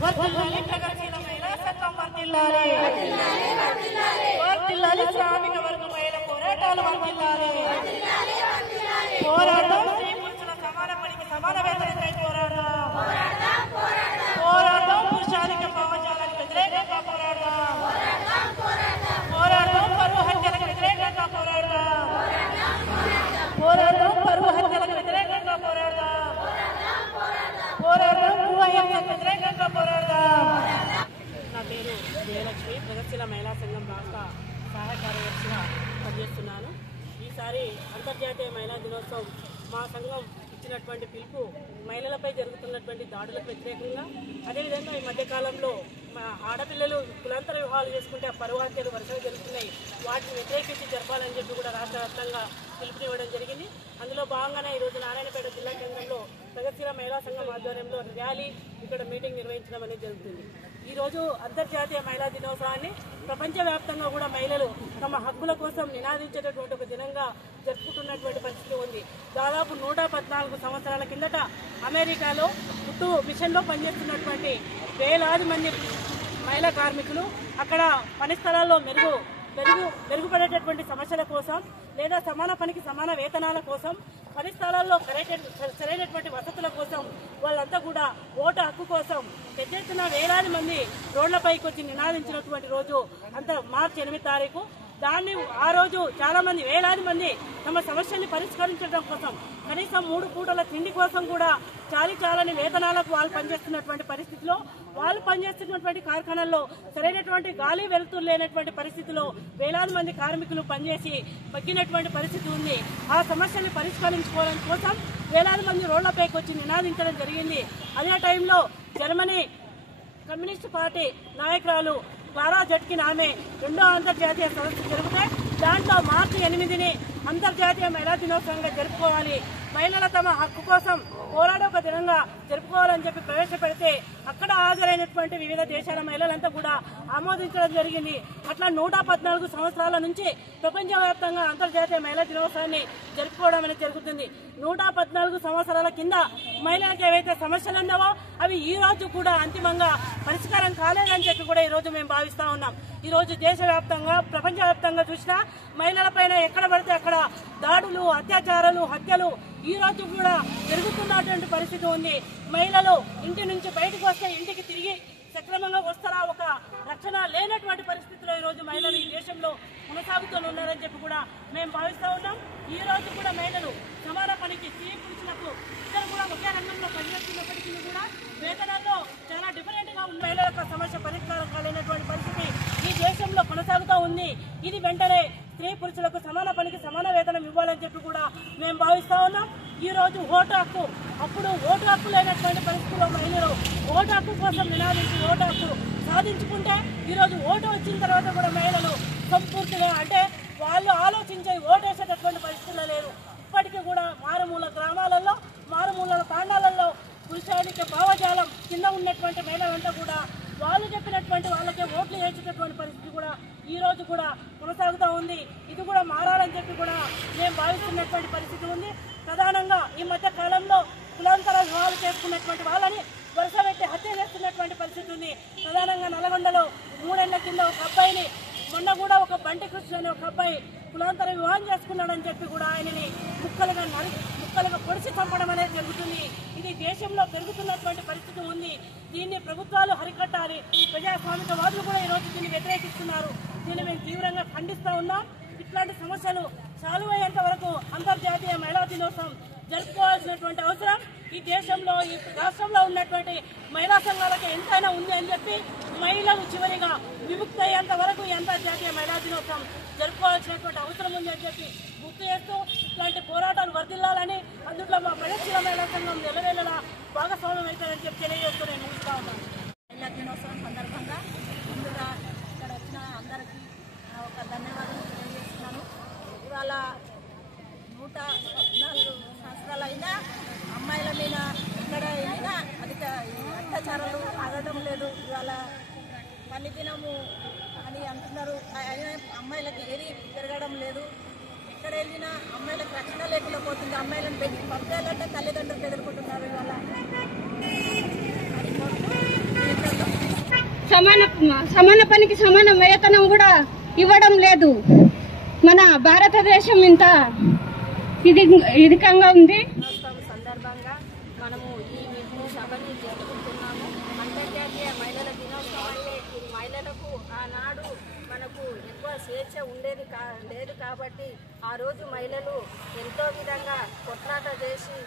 ప్రగతిశీల మహిళా సంఘం వర్ధిల్లాలి, వర్ధిల్లాలి. శ్రామిక వర్గ మహిళ పోరాటాలు వర్ధిల్లాలి, పోరాటం. స్త్రీ పురుషుల సమాన పనికి సమాన వేతనకై పోరాటం, పోరాటం. పురుషాధిక భావజాలకు వ్యతిరేకంగా పోరాటం, పోరాటం. పరువు హత్యలకు వ్యతిరేకంగా పోరాటం, పోరాటం. పరువు హత్యలకు వ్యతిరేకంగా పోరాటం, పోరాటం. గృహహింసకు వ్యతిరేకంగా పోరాటం. నా పేరు జయలక్ష్మి, ప్రగతిశీల మహిళా సంఘం రాష్ట్ర సహాయ కార్యదర్శిగా పనిచేస్తున్నాను. ఈసారి అంతర్జాతీయ మహిళా దినోత్సవం మా సంఘం ఇచ్చినటువంటి పిలుపు మహిళలపై జరుగుతున్నటువంటి దాడులకు వ్యతిరేకంగా, అదేవిధంగా ఈ మధ్యకాలంలో మా ఆడపిల్లలు కులాంతర వివాహాలు చేసుకుంటే ఆ పరువు హత్యలు వరుసగా జరుగుతున్నాయి. వాటిని వ్యతిరేకించి జరపాలని చెప్పి కూడా రాష్ట్ర వ్యాప్తంగా పిలుపునివ్వడం జరిగింది. అందులో భాగంగానే ఈరోజు నారాయణపేట జిల్లా కేంద్రంలో ప్రగతిశీల మహిళా సంఘం ఆధ్వర్యంలో ర్యాలీ, ఇక్కడ మీటింగ్ నిర్వహించడం అనేది జరుగుతుంది. ఈరోజు అంతర్జాతీయ మహిళా దినోత్సవాన్ని ప్రపంచవ్యాప్తంగా కూడా మహిళలు తమ హక్కుల కోసం నినాదించేటటువంటి ఒక దినంగా జరుపుకుంటున్నటువంటి పరిస్థితి ఉంది. దాదాపు 114 సంవత్సరాల కిందట అమెరికాలో కుట్టు మిషన్లో పనిచేస్తున్నటువంటి వేలాది మంది మహిళా కార్మికులు అక్కడ పని స్థలాల్లో మెరుగుపడేటటువంటి సమస్యల కోసం లేదా సమాన పనికి సమాన వేతనాల కోసం, పని స్థలాల్లో సరైనటువంటి వసతుల కోసం వాళ్ళంతా కూడా ఓటు హక్కు కోసం పెద్ద ఎత్తున వేలాది మంది రోడ్లపైకి వచ్చి నినాదించినటువంటి రోజు అంత మార్చి 8 తారీఖు. ఆ రోజు చాలా మంది వేలాది మంది తమ సమస్యల్ని పరిష్కరించడం కోసం, కనీసం 3 పూటల తిండి కోసం కూడా చాలని వేతనాలకు వాళ్ళు పనిచేస్తున్నటువంటి పరిస్థితిలో, వాళ్ళు పనిచేస్తున్నటువంటి కార్ఖానాల్లో సరైనటువంటి గాలి వెలుతురు లేనటువంటి పరిస్థితిలో వేలాది మంది కార్మికులు పనిచేసి బగ్గినటువంటి పరిస్థితి ఉంది. ఆ సమస్యల్ని పరిష్కరించుకోవడం కోసం వేలాది మంది రోడ్లపైకి వచ్చి నినాదించడం జరిగింది. అదే టైంలో జర్మనీ కమ్యూనిస్టు పార్టీ నాయకురాలు క్లారా జట్కిన్ ఆమె 2వ అంతర్జాతీయ సదస్సు జరిగితే దాంట్లో మార్చి 8ని అంతర్జాతీయ మహిళా దినోత్సవంగా జరుపుకోవాలి, మహిళల తమ హక్కు కోసం పోరాడే ఒక దినంగా జరుపుకోవాలని చెప్పి ప్రవేశపెడితే అక్కడ హాజరైనటువంటి వివిధ దేశాల మహిళలంతా కూడా ఆమోదించడం జరిగింది. అట్లా 114 సంవత్సరాల నుంచి ప్రపంచవ్యాప్తంగా అంతర్జాతీయ మహిళా దినోత్సవాన్ని జరుపుకోవడం అనేది జరుగుతుంది. 114 సంవత్సరాల కింద మహిళలకు ఏవైతే సమస్యలు ఉన్నావో అవి ఈ రోజు కూడా అంతిమంగా పరిష్కారం కాలేదని చెప్పి కూడా ఈ రోజు మేము భావిస్తా ఉన్నాం. ఈ రోజు దేశవ్యాప్తంగా ప్రపంచవ్యాప్తంగా చూసినా మహిళలపైన ఎక్కడ పడితే అక్కడ దాడులు, అత్యాచారాలు, హత్యలు ఈ రోజు కూడా జరుగుతున్నటువంటి పరిస్థితి ఉంది. మహిళలు ఇంటి నుంచి బయటకు వస్తే ఇంటికి తిరిగి సక్రమంగా వస్తారా ఒక రక్షణ లేనటువంటి పరిస్థితిలో ఈ రోజు మహిళలు ఈ దేశంలో కొనసాగుతూ ఉన్నారని చెప్పి కూడా మేము భావిస్తా ఉన్నాం. ఈ రోజు కూడా మహిళలు సమాన పనికి స్త్రీ పురుషులకు ఇద్దరు కూడా ఒకే రంగంలో పనిచేస్తున్నప్పటికీ కూడా వేతనాల్లో చాలా డిఫరెంట్ గా ఉన్న మహిళల యొక్క సమస్య పరిష్కారం కాలేనటువంటి పరిస్థితి ఈ దేశంలో కొనసాగుతూ ఉంది. ఇది వెంటనే స్త్రీ పురుషులకు సమాన పనికి సమాన వేతనం ఇవ్వాలని చెప్పి కూడా మేము భావిస్తా ఉన్నాం. ఈ రోజు ఓటు హక్కు, అప్పుడు ఓటు హక్కు లేనటువంటి పరిస్థితుల్లో మహిళలు ఓటు హక్కు కోసం నినాదించి ఓటు హక్కు సాధించుకుంటే ఈ రోజు ఓటు వచ్చిన తర్వాత కూడా మహిళలు సంపూర్తిగా అంటే వాళ్ళు ఆలోచించే ఓటేసేటటువంటి పరిస్థితుల్లో లేరు. ఇప్పటికీ కూడా మారుమూల గ్రామాలలో, మారుమూల తాండాలలో పురుషానికి భావజాలం కింద ఉన్నటువంటి మహిళలంతా కూడా వాళ్ళు చెప్పినటువంటి వాళ్ళకే ఓట్లు వేసేటటువంటి పరిస్థితి కూడా ఈ రోజు కూడా కొనసాగుతూ ఉంది. ఇది కూడా మారాలని చెప్పి కూడా మేము భావిస్తున్నటువంటి పరిస్థితి ఉంది. ప్రధానంగా ఈ మధ్య కాలంలో కులాంతర వివాహాలు చేసుకున్నటువంటి వాళ్ళని వరుస పెట్టి హత్య చేస్తున్నటువంటి పరిస్థితి ఉంది. ప్రధానంగా నల్గొండలో 3 ఏళ్ల కింద ఒక అబ్బాయిని, మొన్న కూడా ఒక బంటి కృష్ణ అనే ఒక అబ్బాయి కులాంతర వివాహం చేసుకున్నాడని చెప్పి కూడా ఆయనని ముక్కలుగా పొడిచి చంపడం అనేది జరుగుతుంది. ఇది దేశంలో పెరుగుతున్నటువంటి పరిస్థితి ఉంది. దీన్ని ప్రభుత్వాలు హరికట్టాలి. ప్రజాస్వామికవాదులు కూడా ఈరోజు దీన్ని వ్యతిరేకిస్తున్నారు. దీన్ని మేము తీవ్రంగా ఖండిస్తూ ఉన్నాం. ఇట్లాంటి సమస్యలు సాల్వ్ అయ్యేంత వరకు అంతర్జాతీయ మహిళా దినోత్సవం జరుపుకోవాల్సినటువంటి అవసరం ఈ దేశంలో, ఈ రాష్ట్రంలో ఉన్నటువంటి మహిళా సంఘాలకు ఎంతైనా ఉంది అని చెప్పి మహిళలు చివరిగా విముక్తి అయ్యేంత వరకు అంతర్జాతీయ మహిళా దినోత్సవం జరుపుకోవాల్సినటువంటి అవసరం ఉంది అని చెప్పి గుర్తు చేస్తూ ఇట్లాంటి పోరాటాలు వర్ధిల్లాలని, అందులో మా ప్రగతిశీల మహిళా సంఘం నిలవేళలా భాగస్వామ్యం అవుతారని చెప్పి తెలియజేస్తూ నేను ముగిస్తా ఉన్నాను. మహిళా దినోత్సవం సందర్భంగా ముందుగా ఇక్కడ వచ్చిన అందరికీ ఒక ధన్యవాదాలు తెలియజేస్తున్నాను. ఇవాళ 114 సంవత్సరాలైనా అమ్మాయిల మీద ఎక్కడ వెళ్ళినా అత్యాచారాలు ఆగడం లేదు. ఇవాళ పని దినము అని అంటున్నారు, అమ్మాయిలకు ఏది పెరగడం లేదు. ఎక్కడ వెళ్ళినా అమ్మాయిలకు రక్షణ లేకుండా పోతుంది. అమ్మాయిలను పెంచి పంపేయాలంటే తల్లిదండ్రులు ఎదుర్కొంటున్నారు ఇవాళ. సమాన పనికి సమాన వేతనం కూడా ఇవ్వడం లేదు. మన భారతదేశం ఇంత ఇదికంగా ఉంది. సందర్భంగా మనము ఈ సభని జరుపుకుంటున్నాము. అంతర్జాతీయ మహిళల దినోత్సవం అంటే మహిళలకు ఆనాడు మనకు ఎక్కువ స్వేచ్ఛ ఉండేది లేదు కాబట్టి ఆ రోజు మహిళలు ఎంతో విధంగా కొట్లాట చేసి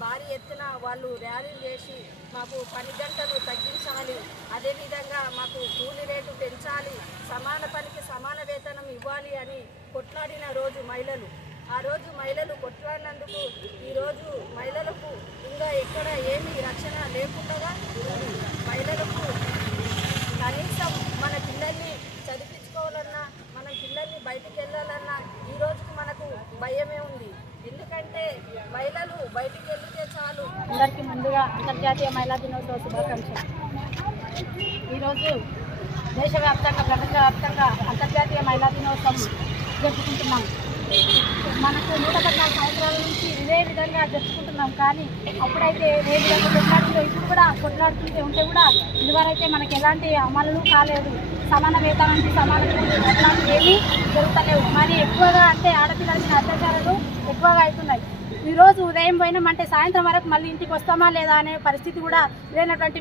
భారీ ఎత్తున వాళ్ళు ర్యాలీలు చేసి మాకు పని గంటలు తగ్గించాలి, అదేవిధంగా మాకు కూలి రేటు పెంచాలి, సమాన పనికి సమాన వేతనం ఇవ్వాలి అని కొట్లాడిన రోజు మహిళలు. ఆ రోజు మహిళలు కొట్లాడినందుకు ఈరోజు మహిళలకు ఇంకా ఎక్కడ ఏమీ రక్షణ లేకుండా మహిళలకు కనీసం మన పిల్లల్ని చదివించుకోవాలన్నా మన పిల్లల్ని బయటికి వెళ్ళాలన్నా ఈ రోజుకి మనకు భయమే ఉంది. ఎందుకంటే మహిళలు బయటికి వెళ్తే చాలు. అందరికీ ముందుగా అంతర్జాతీయ మహిళా దినోత్సవ శుభాకాంక్షలు. ఈరోజు దేశవ్యాప్తంగా ప్రపంచవ్యాప్తంగా అంతర్జాతీయ మహిళా దినోత్సవం జరుపుకుంటున్నాం. మనకు 114 సంవత్సరాల నుంచి ఇదే విధంగా జరుపుకుంటున్నాం. కానీ అప్పుడైతే ఏ విధంగా కొట్లాడుతుందో ఇప్పుడు కూడా కొట్లాడుతుంటే ఉంటే కూడా ఇదివరకైతే మనకి ఎలాంటి అమలు కాలేదు. సమాన వేతనానికి సమాన అట్లాంటివి ఏమీ జరుగుతలేవు. మరి ఎక్కువగా అంటే ఆడపిల్లల మీద అత్యాచారాలు ఎక్కువగా అవుతున్నాయి. ఈరోజు ఉదయం పోయినామంటే సాయంత్రం వరకు మళ్ళీ ఇంటికి వస్తామా లేదా అనే పరిస్థితి కూడా లేనటువంటి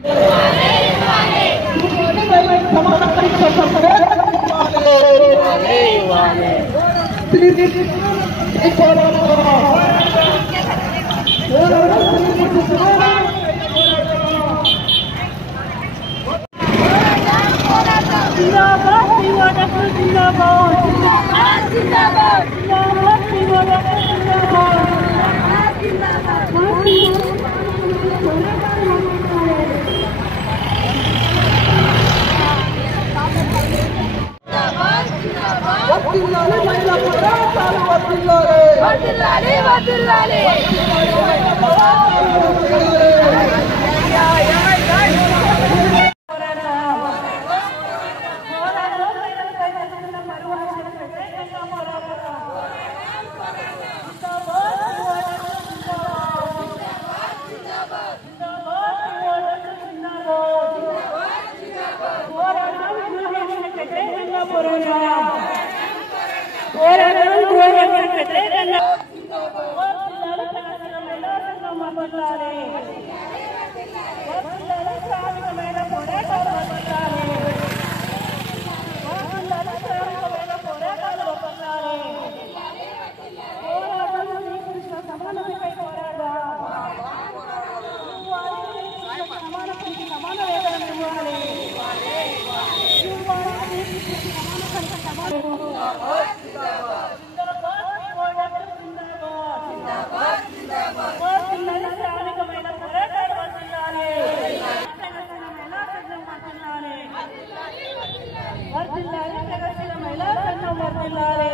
మహిళా